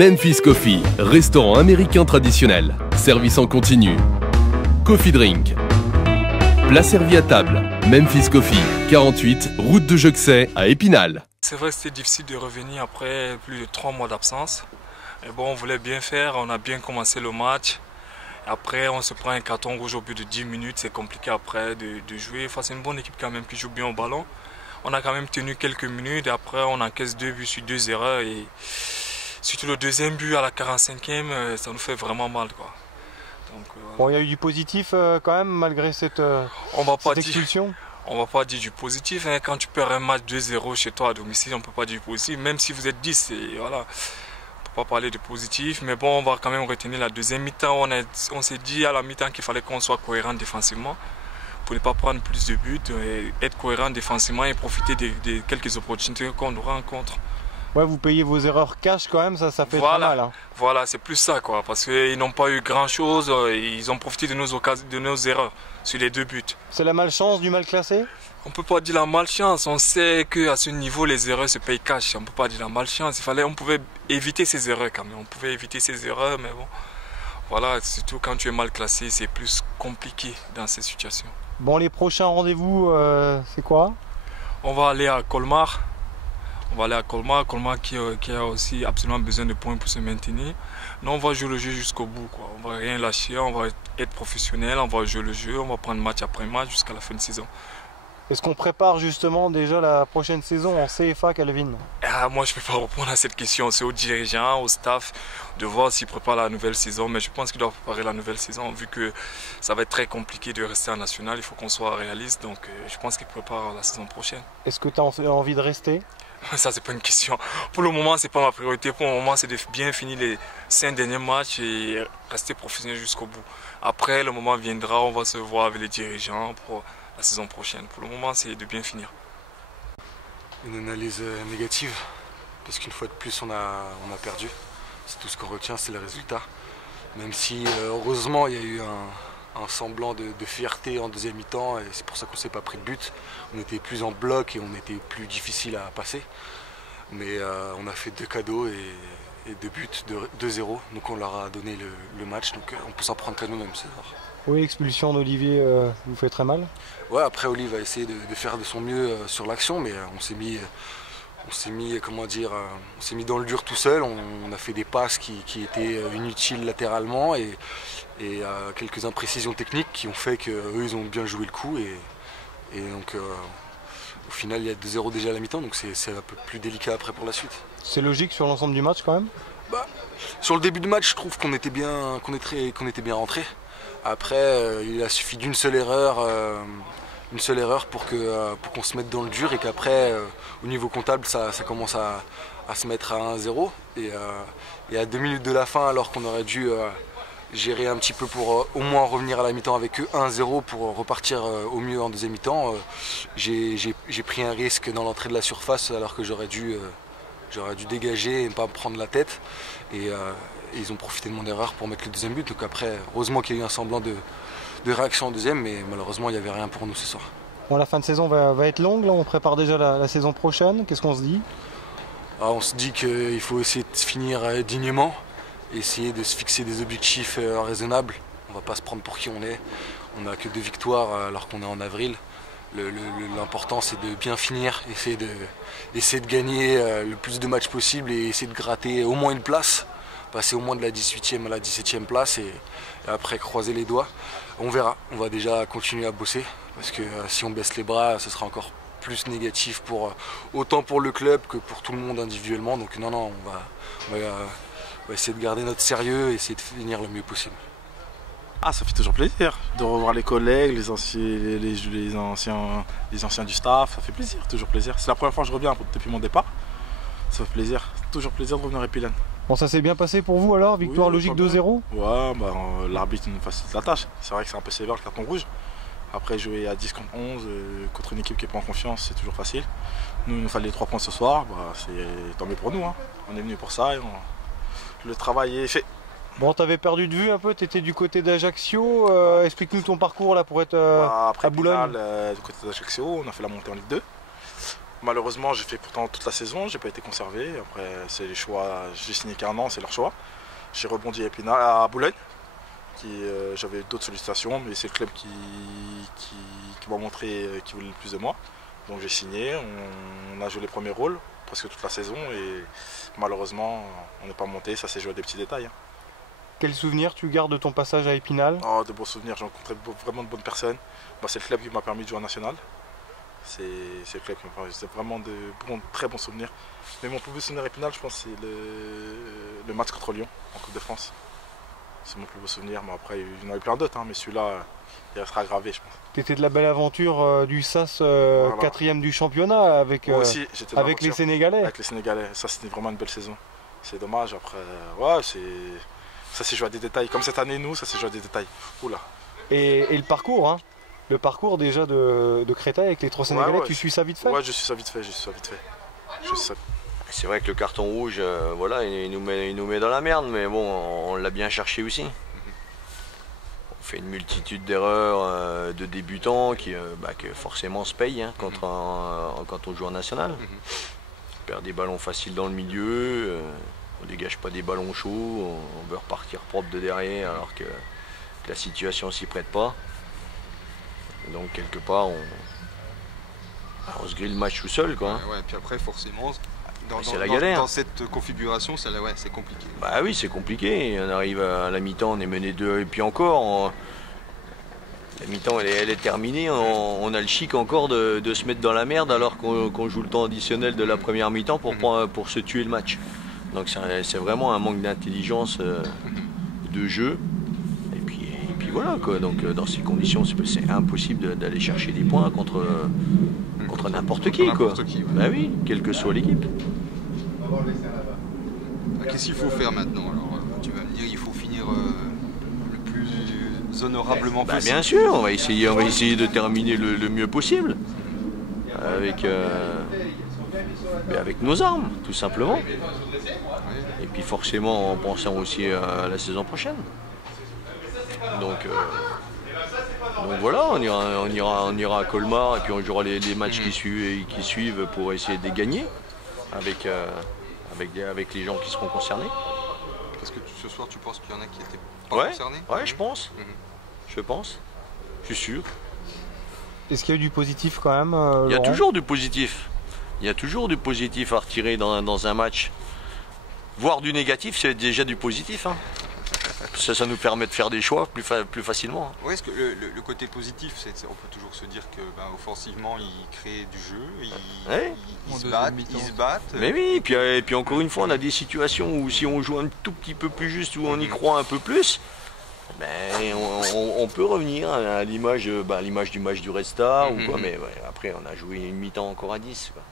Memphis Coffee, restaurant américain traditionnel. Service en continu. Coffee Drink. Plat servi à table. Memphis Coffee, 48, route de Juxey à Épinal. C'est vrai que c'était difficile de revenir après plus de 3 mois d'absence. Et bon, on voulait bien faire, on a bien commencé le match. Après, on se prend un carton rouge au bout de 10 minutes. C'est compliqué après de jouer face à une bonne équipe quand même qui joue bien au ballon. On a quand même tenu quelques minutes. Après, on encaisse 2 buts sur 2 erreurs. Et surtout le deuxième but à la 45e, ça nous fait vraiment mal, quoi. Donc, bon, il y a eu du positif quand même malgré cette expulsion. On va pas dire du positif, hein. Quand tu perds un match 2-0 chez toi à domicile, on peut pas dire du positif. Même si vous êtes 10, voilà, on peut pas parler de positif. Mais bon, on va quand même retenir la deuxième mi-temps. On s'est dit à la mi-temps qu'il fallait qu'on soit cohérent défensivement pour ne pas prendre plus de buts, et être cohérent défensivement et profiter des quelques opportunités qu'on nous rencontre. Ouais, vous payez vos erreurs cash quand même, ça fait voilà, très mal. Hein. Voilà, c'est plus ça, quoi, parce qu'ils n'ont pas eu grand-chose, ils ont profité de nos erreurs sur les 2 buts. C'est la malchance du mal classé? On ne peut pas dire la malchance, on sait qu'à ce niveau, les erreurs se payent cash. On ne peut pas dire la malchance, on pouvait éviter ces erreurs quand même, on pouvait éviter ces erreurs, mais bon, voilà, surtout quand tu es mal classé, c'est plus compliqué dans ces situations. Bon, les prochains rendez-vous, c'est quoi? On va aller à Colmar. On va aller à Colmar qui a aussi absolument besoin de points pour se maintenir. Nous, on va jouer le jeu jusqu'au bout, quoi. On va rien lâcher, on va être professionnel, on va jouer le jeu, on va prendre match après match jusqu'à la fin de saison. Est-ce qu'on prépare justement déjà la prochaine saison en CFA, Calvin? Moi, je ne peux pas répondre à cette question. C'est aux dirigeants, au staff de voir s'ils préparent la nouvelle saison. Mais je pense qu'ils doivent préparer la nouvelle saison vu que ça va être très compliqué de rester en national. Il faut qu'on soit réaliste. Donc, je pense qu'ils préparent la saison prochaine. Est-ce que tu as envie de rester? Ça, c'est pas une question. Pour le moment, c'est pas ma priorité. Pour le moment, c'est de bien finir les 5 derniers matchs et rester professionnel jusqu'au bout. Après, le moment viendra, on va se voir avec les dirigeants pour la saison prochaine. Pour le moment, c'est de bien finir. Une analyse négative, parce qu'une fois de plus, on a perdu. C'est tout ce qu'on retient, c'est le résultat. Même si, heureusement, il y a eu un semblant de fierté en deuxième mi-temps, et c'est pour ça qu'on ne s'est pas pris de but. On était plus en bloc et on était plus difficile à passer. Mais on a fait 2 cadeaux et 2 buts, 2-0. Donc on leur a donné le match, donc on peut s'en prendre qu'à nous-mêmes. Oui, l'expulsion d'Olivier vous fait très mal? Ouais, après Olivier va essayer de faire de son mieux sur l'action, mais on s'est mis dans le dur tout seul. On a fait des passes qui étaient inutiles latéralement et quelques imprécisions techniques qui ont fait qu'eux ils ont bien joué le coup et donc au final il y a 2-0 déjà à la mi-temps, donc c'est un peu plus délicat après pour la suite. C'est logique sur l'ensemble du match quand même? Sur le début de match, je trouve qu'on était bien rentré. Après il a suffi d'une seule erreur pour qu'on se mette dans le dur et qu'après au niveau comptable ça commence à se mettre à 1-0 et à 2 minutes de la fin, alors qu'on aurait dû gérer un petit peu pour au moins revenir à la mi-temps avec eux 1-0 pour repartir au mieux en deuxième mi-temps, j'ai pris un risque dans l'entrée de la surface alors que j'aurais dû dégager et ne pas me prendre la tête et ils ont profité de mon erreur pour mettre le deuxième but. Donc après, heureusement qu'il y a eu un semblant de réaction en deuxième, mais malheureusement il n'y avait rien pour nous ce soir. Bon, la fin de saison va être longue, là on prépare déjà la saison prochaine, qu'est-ce qu'on se dit? On se dit qu'il faut essayer de finir dignement, essayer de se fixer des objectifs raisonnables. On ne va pas se prendre pour qui on est, on n'a que 2 victoires alors qu'on est en avril. L'important c'est de bien finir, essayer de gagner le plus de matchs possible et essayer de gratter au moins une place, passer au moins de la 18e à la 17e place et après croiser les doigts. On verra, on va déjà continuer à bosser parce que si on baisse les bras, ce sera encore plus négatif autant pour le club que pour tout le monde individuellement. Donc non, on va essayer de garder notre sérieux et essayer de finir le mieux possible. Ah, ça fait toujours plaisir de revoir les collègues, les anciens du staff, ça fait plaisir, toujours plaisir. C'est la première fois que je reviens depuis mon départ, ça fait plaisir, toujours plaisir de revenir à Épinal. Bon, ça s'est bien passé pour vous alors, victoire oui, logique 2-0? Ouais, l'arbitre nous facilite la tâche, c'est vrai que c'est un peu sévère le carton rouge. Après jouer à 10 contre 11 contre une équipe qui n'est pas en confiance, c'est toujours facile. Nous, il nous fallait les 3 points ce soir, c'est tant mieux pour nous. Hein. On est venu pour ça et le travail est fait. Bon, t'avais perdu de vue un peu, t'étais du côté d'Ajaccio. Explique-nous ton parcours là pour être après à Boulogne. Du côté d'Ajaccio, on a fait la montée en Ligue 2. Malheureusement, j'ai fait pourtant toute la saison, j'ai pas été conservé. Après, c'est les choix, j'ai signé qu'un an, c'est leur choix. J'ai rebondi à Boulogne, j'avais d'autres sollicitations, mais c'est le club qui m'a montré qu'il voulait le plus de moi. Donc j'ai signé, on a joué les premiers rôles, presque toute la saison, et malheureusement, on n'est pas monté, ça s'est joué à des petits détails. Hein. Quel souvenir tu gardes de ton passage à Épinal? Oh, de beaux souvenirs, j'ai rencontré vraiment de bonnes personnes. C'est le club qui m'a permis de jouer en national. C'est le club qui m'a permis, c'est vraiment de très bons souvenirs. Mais mon plus beau souvenir à Épinal, je pense, c'est le match contre Lyon en Coupe de France. C'est mon plus beau souvenir, mais après il y en a eu plein d'autres, hein, mais celui-là, il restera gravé, je pense. Tu étais de la belle aventure du SAS, voilà. 4e du championnat avec, aussi, avec les Sénégalais. Avec les Sénégalais, ça c'était vraiment une belle saison. C'est dommage, après, ouais, ça s'est joué à des détails. Comme cette année, nous, ça s'est joué à des détails. Oula. Et le parcours, hein. Le parcours déjà de Créteil avec les 3 Sénégalais, ouais, tu suis ça vite fait? Ouais, je suis ça vite fait, C'est vrai que le carton rouge, voilà, il nous met dans la merde, mais bon, on l'a bien cherché aussi. On fait une multitude d'erreurs de débutants qui forcément se payent hein, quand on joue en national. On perd des ballons faciles dans le milieu, on dégage pas des ballons chauds, on veut repartir propre de derrière alors que la situation s'y prête pas. Donc quelque part, on se grille le match tout seul, quoi. Ouais, puis après, forcément, c'est la galère. Dans cette configuration, c'est compliqué. Bah oui, c'est compliqué. On arrive à la mi-temps, on est mené 2, et puis encore, la mi-temps, elle est terminée. On a le chic encore de se mettre dans la merde alors qu'on joue le temps additionnel de la première mi-temps pour se tuer le match. Donc c'est vraiment un manque d'intelligence de jeu. Et puis voilà, quoi. Donc dans ces conditions, c'est impossible d'aller chercher des points contre n'importe qui, quoi. Bah oui, quelle que soit l'équipe. Qu'est-ce qu'il faut faire maintenant? Alors, tu vas me dire, il faut finir le plus honorablement possible. Bien sûr, on va essayer de terminer le mieux possible. Avec nos armes, tout simplement. Et puis forcément en pensant aussi à la saison prochaine. Donc voilà, on ira à Colmar et puis on jouera les matchs qui suivent pour essayer de les gagner avec les gens qui seront concernés. Parce que ce soir tu penses qu'il y en a qui n'étaient pas concernés? Ouais, je pense. Je suis sûr. Est-ce qu'il y a eu du positif quand même, Il y a Laurent? toujours du positif. Il y a toujours du positif à retirer dans un match. Voire du négatif, c'est déjà du positif. Hein. Ça nous permet de faire des choix plus facilement. Oui, est-ce que le côté positif, on peut toujours se dire que offensivement, ils créent du jeu, ils se battent. Mais oui, et puis encore une fois, on a des situations où si on joue un tout petit peu plus juste, où on y croit un peu plus, on peut revenir à l'image du match du Red Star ou quoi, mais après on a joué une mi-temps encore à 10. Quoi.